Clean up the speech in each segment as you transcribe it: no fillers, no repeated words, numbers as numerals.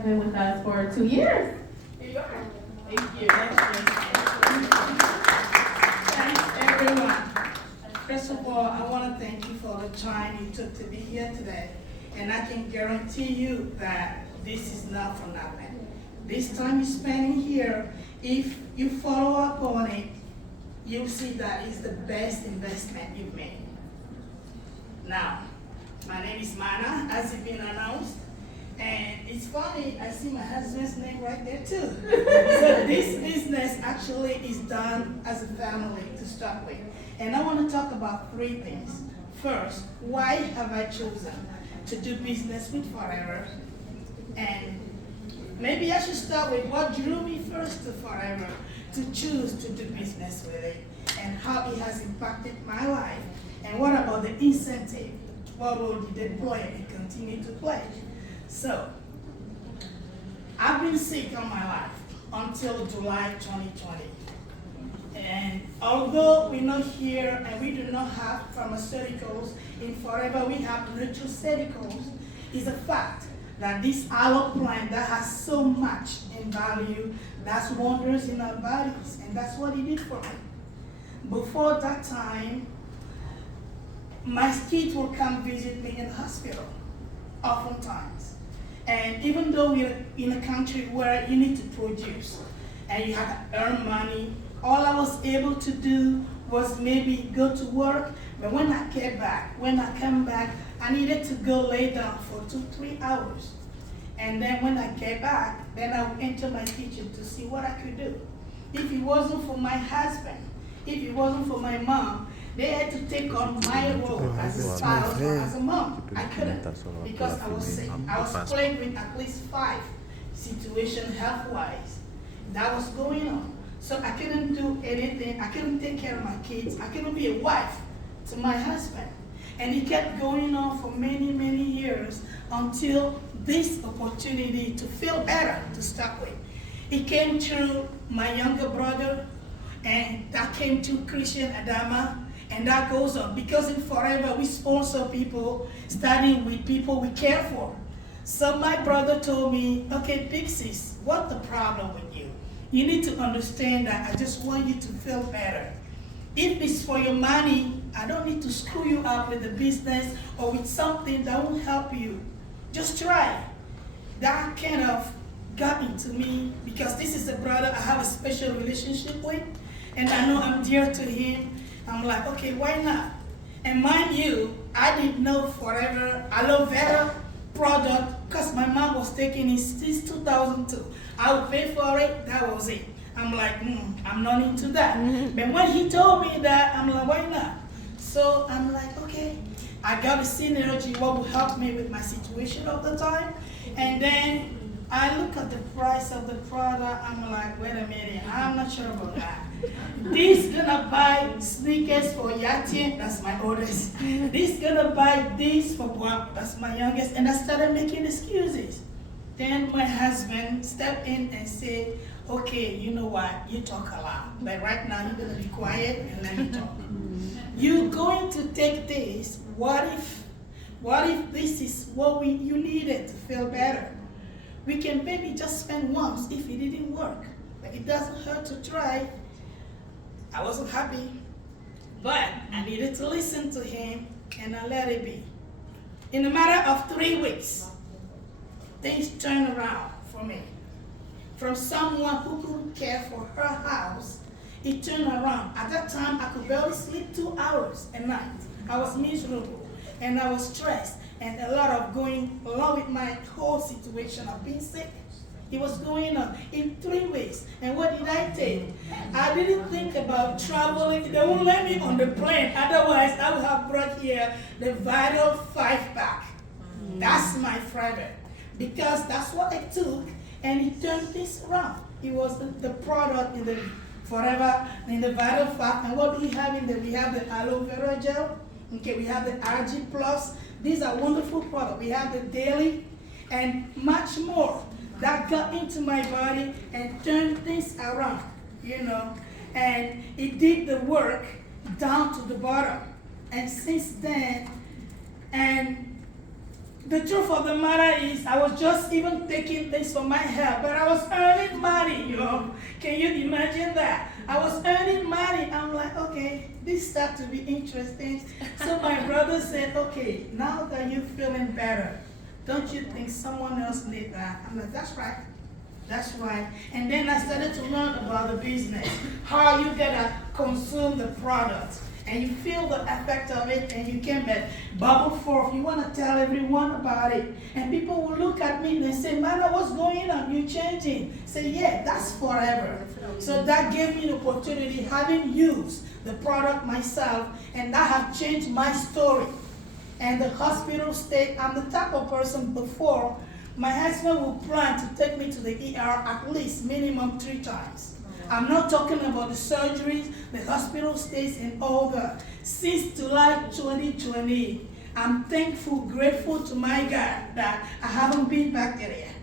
has been with us for 2 years. Here you are. Thank you. Thanks, everyone. First of all, I want to thank you for the time you took to be here today. And I can guarantee you that this is not for nothing. This time you're spending here, if you follow up on it, you'll see that it's the best investment you've made. Now, my name is Mana, as it's been announced. And it's funny, I see my husband's name right there too. So this business actually is done as a family to start with. And I want to talk about 3 things. First, why have I chosen to do business with Forever? And maybe I should start with what drew me first to Forever to choose to do business with it and how it has impacted my life. And what about the incentive? What role did they play and continue to play? So, I've been sick all my life until July 2020. And although we're not here and we do not have pharmaceuticals in Forever, we have nutraceuticals, it's a fact that this aloe plant that has so much in value, does wonders in our bodies, and that's what it did for me. Before that time, my kids will come visit me in the hospital, oftentimes. And even though we're in a country where you need to produce and you have to earn money, all I was able to do was maybe go to work, but when I came back, I needed to go lay down for 2-3 hours. And then when I came back, then I would enter my kitchen to see what I could do. If it wasn't for my husband, if it wasn't for my mom, they had to take on my role as a spouse or as a mom. I couldn't because I was sick. I was plagued with at least 5 situations health-wise that was going on. So I couldn't do anything. I couldn't take care of my kids. I couldn't be a wife to my husband. And it kept going on for many, many years until this opportunity to feel better to start with. It came through my younger brother, and that came through Christian Adama, and that goes on. Because in Forever, we sponsor people, starting with people we care for. So my brother told me, okay, big sis, what's the problem with you? You need to understand that I just want you to feel better. If it's for your money, I don't need to screw you up with the business or with something that won't help you. Just try. That kind of got into me because this is a brother I have a special relationship with, and I know I'm dear to him. I'm like, okay, why not? And mind you, I didn't know Forever aloe vera product because my mom was taking it since 2002. I would pay for it, that was it. I'm like, I'm not into that. But when he told me that, I'm like, why not? So I'm like, okay. I got a synergy, what will help me with my situation of the time. And then I look at the price of the product, I'm like, wait a minute, I'm not sure about that. This gonna buy sneakers for Yati, that's my oldest. This gonna buy this for Boab, that's my youngest. And I started making excuses. Then my husband stepped in and said, okay, you know what, you talk a lot, but right now you're gonna be quiet and let me talk. You're going to take this, what if this is what you needed to feel better? We can maybe just spend once if it didn't work, but it doesn't hurt to try. I wasn't happy, but I needed to listen to him and I let it be. In a matter of 3 weeks, things turned around for me. From someone who couldn't care for her house, it turned around. At that time, I could barely sleep 2 hours a night. I was miserable and I was stressed and a lot of going along with my whole situation of being sick. It was going on in 3 weeks. And what did I take? I didn't think about traveling. They won't let me on the plane. Otherwise, I would have brought here the Vital 5-pack. That's my favorite. Because that's what I took and it turned this around. It was the product in the Forever, in the Vital 5. And what do we have in there? We have the aloe vera gel. Okay, we have the RG Plus. These are wonderful products. We have the Daily and much more that got into my body and turned things around, you know. And it did the work down to the bottom. And since then, and The truth of the matter is, I was just even taking things for my help, but I was earning money, Can you imagine that? I was earning money. I'm like, okay, this started to be interesting. So my brother said, okay, now that you're feeling better, don't you think someone else need that? I'm like, that's right. That's right. And then I started to learn about the business, how you gotta consume the product. And you feel the effect of it, and you can bubble forth. You want to tell everyone about it. And people will look at me and they say, man, what's going on? You're changing. Say, yeah, that's forever. So that gave me the opportunity, having used the product myself, and that have changed my story. And the hospital stay, I'm the type of person before, my husband will plan to take me to the ER at least minimum 3 times. I'm not talking about the surgeries, the hospital stays, and all that. Since July 2020, I'm thankful, grateful to my God that I haven't been back there yet.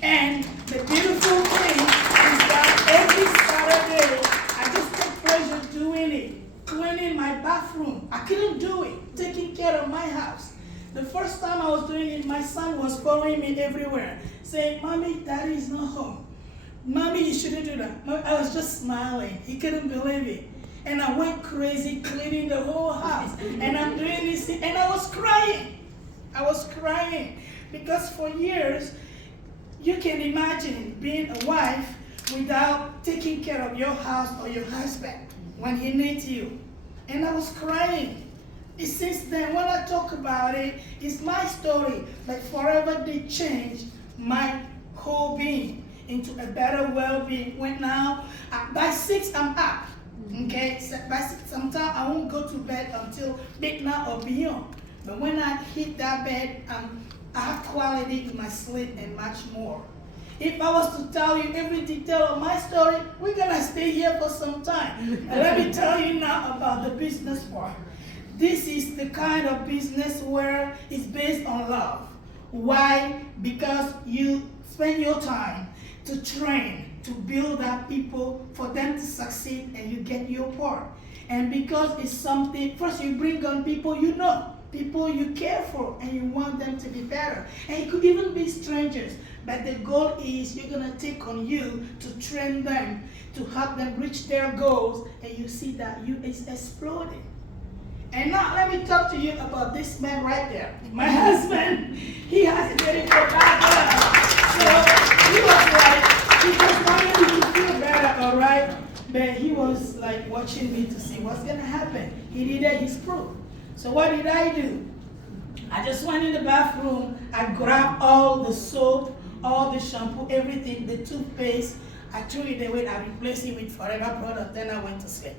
And the beautiful thing is that every Saturday, I just take pleasure doing it. Cleaning my bathroom. I couldn't do it. Taking care of my house. The first time I was doing it, my son was following me everywhere, saying, Mommy, Daddy is not home. Mommy, you shouldn't do that. I was just smiling. He couldn't believe it. And I went crazy cleaning the whole house. And I'm doing this thing. And I was crying. I was crying. Because for years, you can imagine being a wife without taking care of your house or your husband when he needs you. And I was crying. Since then, when I talk about it, it's my story. But forever they changed my whole being into a better well-being. When now, by 6, I'm up. Okay? So by 6, sometimes I won't go to bed until midnight or beyond. But when I hit that bed, I have quality in my sleep and much more. If I was to tell you every detail of my story, we're gonna stay here for some time. And let me tell you now about the business part. This is the kind of business where it's based on love. Why? Because you spend your time to train, to build up people for them to succeed, and you get your part. And because it's something, first you bring on people you know, people you care for, and you want them to be better. And it could even be strangers, but the goal is you're gonna take on you to train them, to help them reach their goals, and you see that it's exploding. And now let me talk to you about this man right there. My husband, he has a very good background. So he was like, he just wanted me to feel better, all right? But he was like watching me to see what's gonna happen. He needed his proof. So what did I do? I just went in the bathroom, I grabbed all the soap, all the shampoo, everything, the toothpaste, I threw it away, I replaced it with Forever product, then I went to sleep.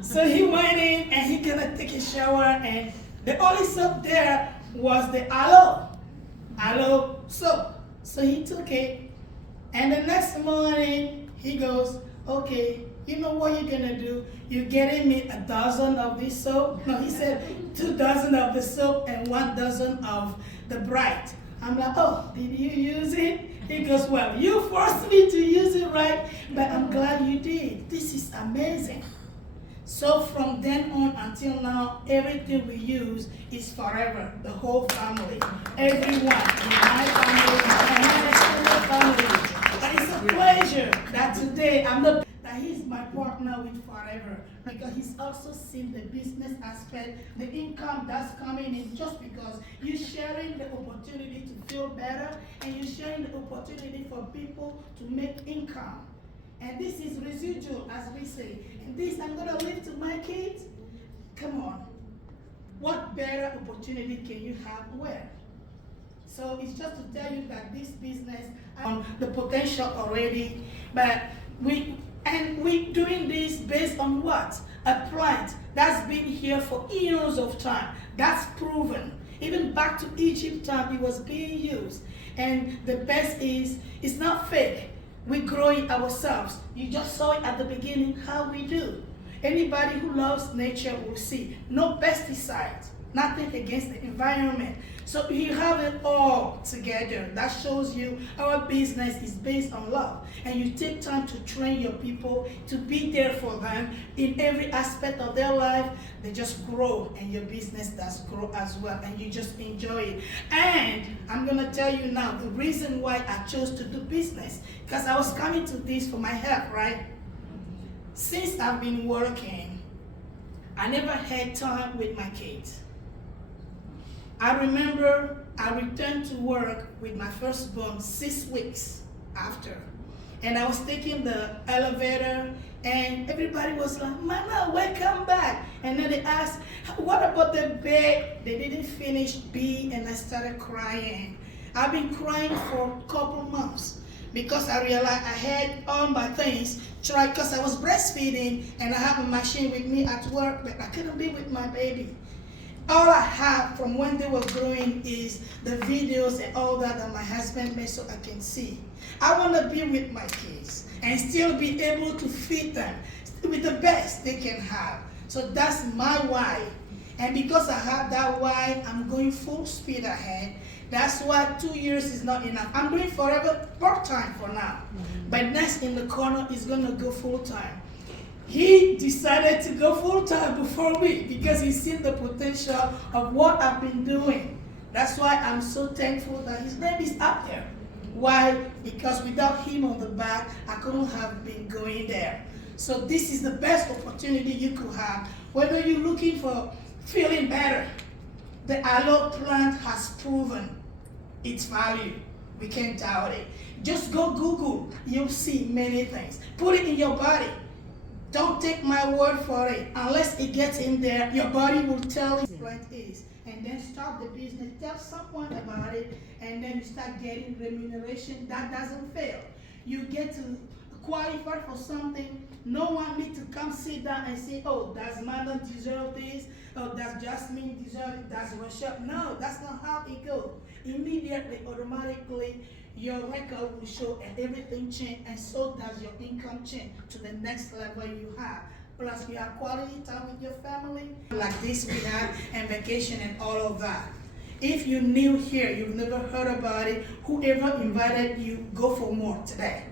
So he went in and he gonna take a shower, and the only soap there was the aloe soap. So he took it, and the next morning he goes, okay, you know what you're gonna do? You're getting me 12 of this soap? No, he said 2 dozen of the soap and 1 dozen of the Bright. I'm like, oh, did you use it? He goes, well, you forced me to use it, right? But I'm glad you did. This is amazing. So from then on until now, everything we use is Forever, the whole family, everyone, my family, my extended family. And it's a pleasure that today that he's my partner with Forever, because he's also seen the business aspect, the income that's coming in, just because you're sharing the opportunity to feel better, and you're sharing the opportunity for people to make income. And this is residual, as we say. And this I'm going to leave to my kids. Come on. What better opportunity can you have where? So it's just to tell you that this business on the potential already, but we doing this based on what? A plant that's been here for eons of time. That's proven. Even back to Egypt time, it was being used. And the best is, it's not fake. We grow it ourselves. You just saw it at the beginning how we do. Anybody who loves nature will see no pesticides. nothing against the environment. So you have it all together. That shows you our business is based on love. And you take time to train your people, to be there for them in every aspect of their life. They just grow, and your business does grow as well, and you just enjoy it. And I'm gonna tell you now the reason why I chose to do business, because I was coming to this for my health, right? Since I've been working, I never had time with my kids. I remember I returned to work with my firstborn 6 weeks after. And I was taking the elevator, and everybody was like, "Mama, welcome back." And then they asked, "What about the bed?" They didn't finish B, and I started crying. I've been crying for a couple months because I realized I had all my things tried, because I was breastfeeding and I have a machine with me at work, but I couldn't be with my baby. All I have from when they were growing is the videos and all that my husband made so I can see. I want to be with my kids and still be able to feed them with the best they can have. So that's my why. And because I have that why, I'm going full speed ahead. That's why 2 years is not enough. I'm doing forever part-time for now. But next in the corner is going to go full-time. He decided to go full-time before me because he's seen the potential of what I've been doing. That's why I'm so thankful that his name is up there. Why? Because without him on the back, I couldn't have been going there. So this is the best opportunity you could have. Whether you're looking for feeling better, the aloe plant has proven its value. We can't doubt it. Just go Google, you'll see many things. Put it in your body. Don't take my word for it. Unless it gets in there, your body will tell you what it is. And then start the business, tell someone about it, and then you start getting remuneration. That doesn't fail. You get to qualify for something. No one needs to come sit down and say, "Oh, does Madam deserve this? Oh, does Jasmine deserve it? Does Rochelle?" No, that's not how it goes. Immediately, automatically, your record will show and everything change, and so does your income change to the next level you have. Plus, you have quality time with your family, like this we have, and vacation and all of that. If you're new here, you've never heard about it, whoever invited you, go for more today.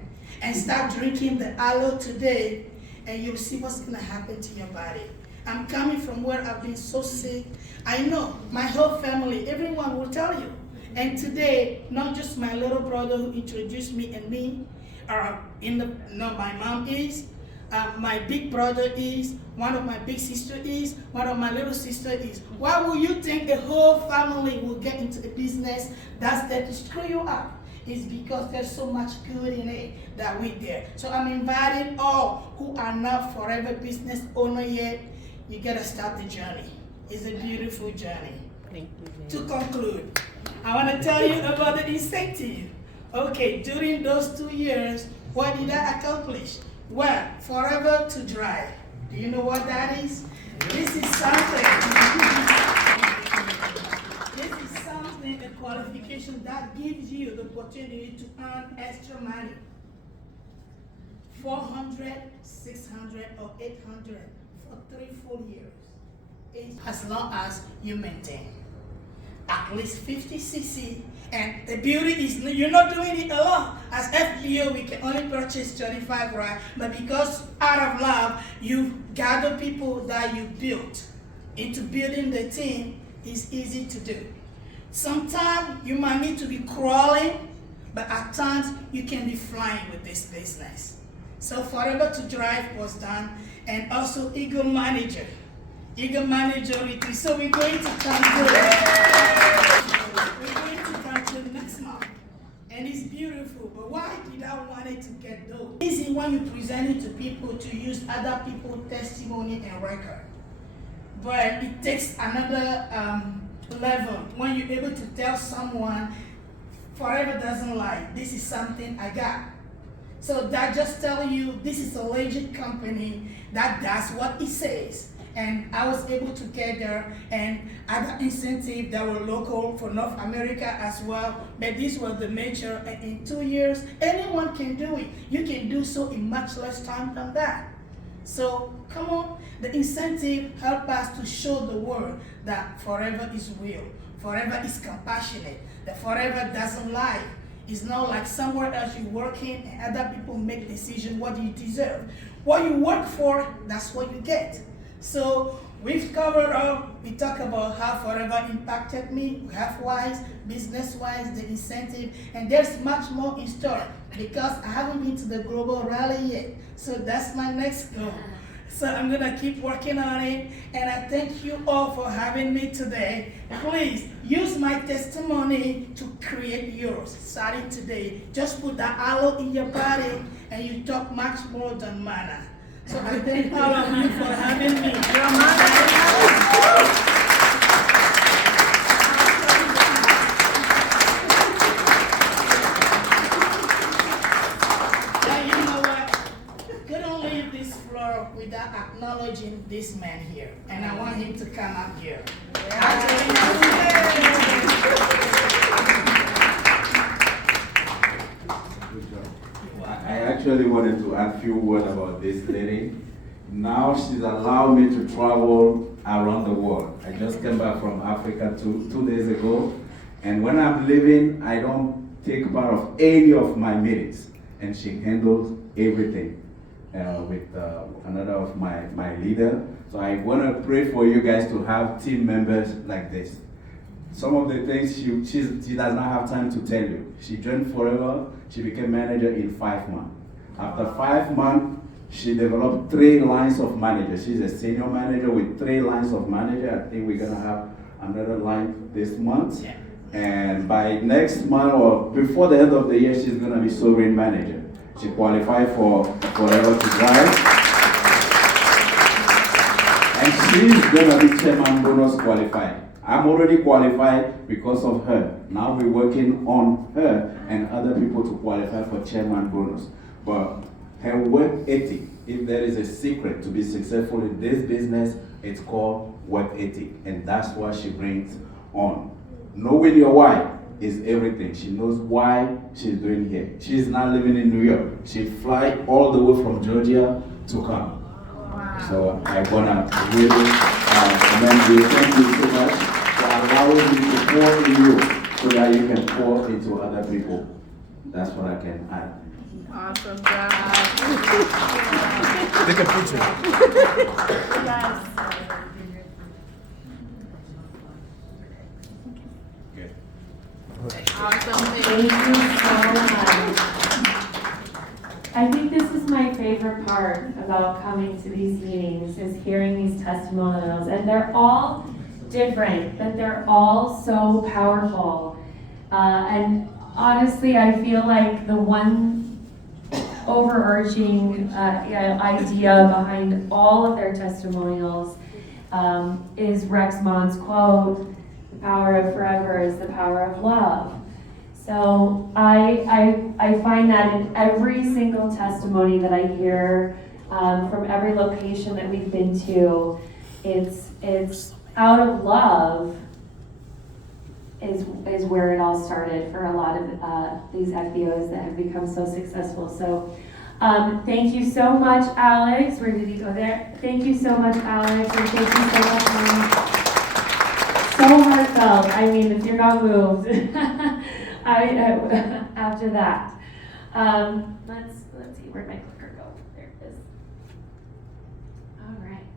And start drinking the aloe today, and you'll see what's gonna happen to your body. I'm coming from where I've been so sick. I know, my whole family, everyone will tell you. And today, not just my little brother who introduced me and me, my mom is, my big brother is, one of my big sister is, one of my little sister is. Why would you think the whole family will get into the business that's there to screw you up? It's because there's so much good in it that we're there. So I'm inviting all who are not forever business owner yet. You gotta start the journey. It's a beautiful journey. Thank you. To conclude, I want to tell you about the incentive. Okay, during those 2 years, what did I accomplish? Well, forever to drive. Do you know what that is? This is something. This is something, a qualification that gives you the opportunity to earn extra money. 400, 600, or 800 for 3 full years. As long as you maintain at least 50 cc, and the beauty is you're not doing it alone. As FBO, we can only purchase 25, right? But because out of love, you gather people that you built into building the team is easy to do. Sometimes you might need to be crawling, but at times you can be flying with this business. So Forever to Drive was done, and also Eagle Manager. Eagle Manager retreat. So we're going to Cancun. We're going to Cancun next month. And it's beautiful. But why did I want it to get those? It's easy when you present it to people to use other people's testimony and record. But it takes another level when you're able to tell someone, Forever doesn't lie. This is something I got. So that just tells you this is a legit company that does what it says. And I was able to get there, and other incentives that were local for North America as well. But these were the major, and in 2 years, anyone can do it. You can do so in much less time than that. So come on, the incentive help us to show the world that Forever is real, Forever is compassionate, that Forever doesn't lie. It's not like somewhere else you're working and other people make decisions what you deserve. What you work for, that's what you get. So we've covered up, we talk about how Forever impacted me, health-wise, business-wise, the incentive, and there's much more in store because I haven't been to the global rally yet. So that's my next goal. So I'm gonna keep working on it, and I thank you all for having me today. Please use my testimony to create yours. Starting today, just put that aloe in your body, and you talk much more than manna. So I thank all of you for having me. And you know what? Couldn't leave this floor without acknowledging this man here. And I want him to come up here. I actually wanted to add a few words about this lady. Now she's allowed me to travel around the world. I just came back from Africa two days ago, and when I'm leaving, I don't take part of any of my meetings, and she handles everything with another of my leader. So I want to pray for you guys to have team members like this. Some of the things she does not have time to tell you. She joined Forever, she became manager in 5 months. After 5 months, she developed 3 lines of manager. She's a senior manager with 3 lines of manager. I think we're gonna have another line this month. Yeah. And by next month or before the end of the year, she's gonna be sovereign manager. She qualified for Forever to drive. And she's gonna be chairman bonus qualified. I'm already qualified because of her. Now we're working on her and other people to qualify for chairman bonus. But her work ethic, if there is a secret to be successful in this business, it's called work ethic. And that's what she brings on. Knowing your why is everything. She knows why she's doing here. She's not living in New York. She fly all the way from Georgia to come. So I wanna really commend you. Thank you so much for allowing me to pour in you so that you can pour into other people. That's what I can add. Awesome job. Take a picture. Yes. Awesome. Thank you so much. I think this is my favorite part about coming to these meetings is hearing these testimonials, and they're all different, but they're all so powerful. And honestly, I feel like the one overarching idea behind all of their testimonials is Rex Mond's quote, "The power of forever is the power of love." So I find that in every single testimony that I hear from every location that we've been to, it's out of love is where it all started for a lot of these FBOs that have become so successful. So thank you so much, Alex. Where did he go there? Thank you so much, Alex, and thank you so much, Mom. So heartfelt. I mean, if you're not moved, after that. Let's see, where'd my clicker go? There it is. All right.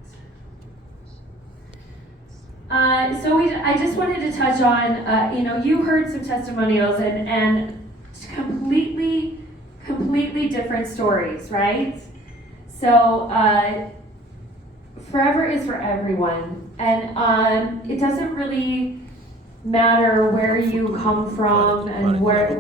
So I just wanted to touch on, you heard some testimonials and completely different stories, right? So Forever is for everyone, and it doesn't really matter where you come from and what